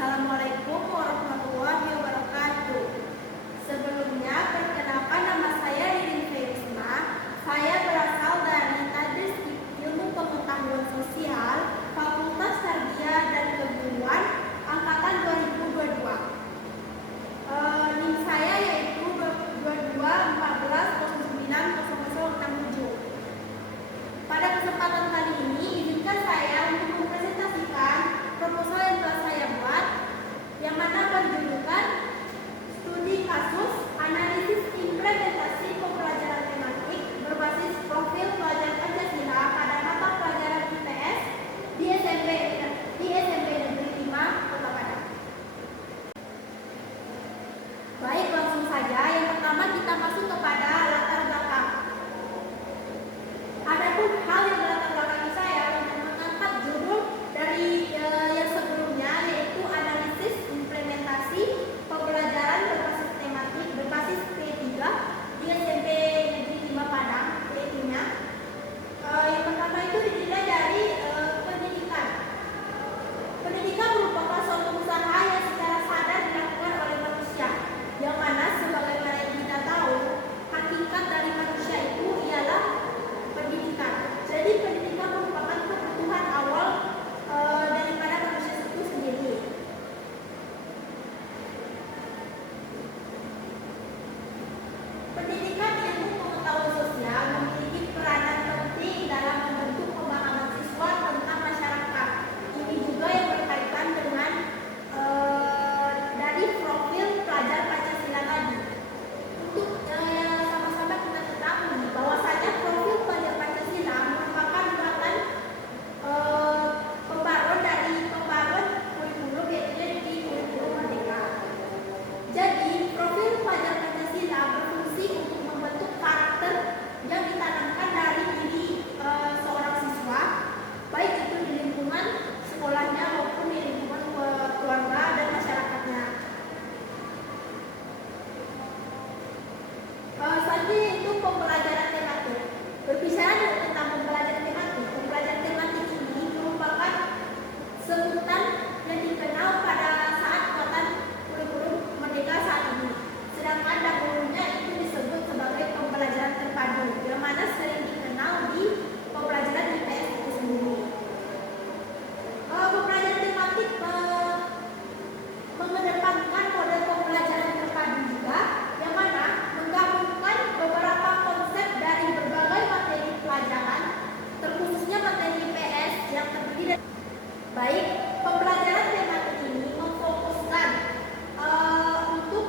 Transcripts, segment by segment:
Assalamualaikum warahmatullahi wabarakatuh. Sebelumnya, perkenalkan nama saya Ririn Ferisma. Saya berasal dari Tadris Ilmu Pengetahuan Sosial, Fakultas Tarbiyah dan Keguruan, Angkatan 2022. NIM saya yaitu 2214090067. Pada kesempatan kali ini, izinkan saya untuk mempresentasikan proposal yang telah saya buat, yang mana berjudulkan Studi Kasus Analisis Implementasi Pembelajaran Tematik berbasis Profil Pelajar Pancasila pada mata pelajaran IPS di SMP Negeri 5 Kota Padang. Baik, langsung saja. Yang pertama kita masuk kepada latar belakang. Adapun hal yang melatar belakangi saya untuk mengangkat judul dari yang sebelumnya, yaitu analisis implementasi pembelajaran berbasis tematik berbasis P3 di SMP Negeri 5 Padang, yaitu-nya yang pertama itu dinilai dari pendidikan. Pendidikan merupakan suatu usaha yang secara sadar dilakukan oleh manusia, yang mana sebagaimana yang kita tahu, hakikat dari manusia itu ialah pendidikan. Jadi pendidikan merupakan kebutuhan awal daripada manusia itu sendiri. Pendidikan ilmu pengetahuan sosial memiliki peranan penting dalam membentuk pemahaman siswa tentang masyarakat. Ini juga yang berkaitan dengan dari profil pelajar Pancasila tadi. Untuk sama-sama kita ketahui bahwasanya profil pelajar Pancasila merupakan muatan pembaruan kurikulum, yaitu di kurikulum Merdeka. Jadi profil pelajar Pancasila berfungsi untuk membentuk karakter yang ditanamkan dari diri seorang siswa, baik itu di lingkungan sekolahnya maupun di lingkungan keluarga dan masyarakatnya. Selanjutnya itu pembelajaran tematik. Berbicara tentang pembelajaran tematik ini merupakan sebutan yang dikenal pada saat buatan kurikulum Merdeka saat ini. Sedangkan dahulunya itu disebut sebagai pembelajaran terpadu, yang mana sering dikenal di pembelajaran IPS itu sendiri. Pembelajaran tematik mengedepankan model pembelajaran terpadu juga, yang mana menggabungkan beberapa konsep dari berbagai materi pelajaran, terkhususnya materi IPS yang terdiri dari baik. Pembelajaran tematik ini memfokuskan untuk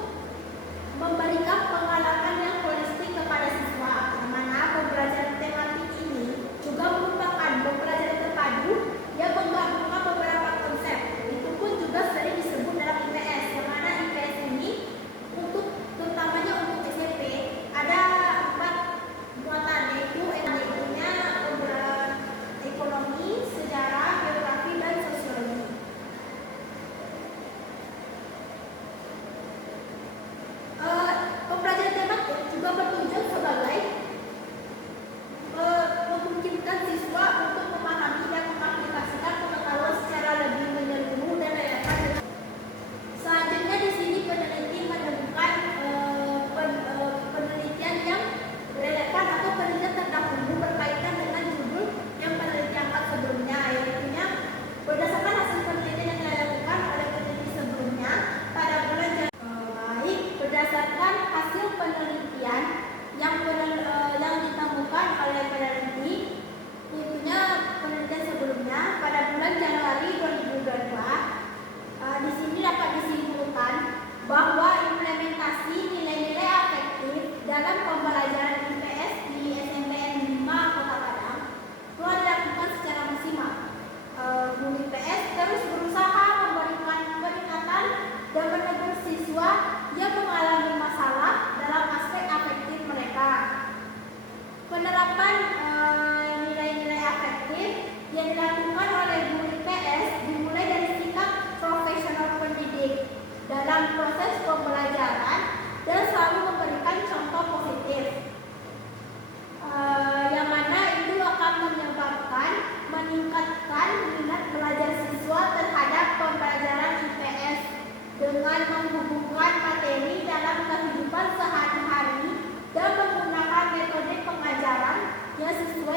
memberikan pengalaman yang holistik kepada siswa, yang mana pembelajaran tematik ini juga merupakan pembelajaran terpadu yang menggabungkan beberapa konsep. Itu pun juga sering disebut dalam IPS, yang mana IPS ini terutamanya untuk SMP ada 4 muatan, yaitu-nya ekonomi, sejarah, geografi, dan sosiologi.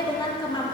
dengan kemampuan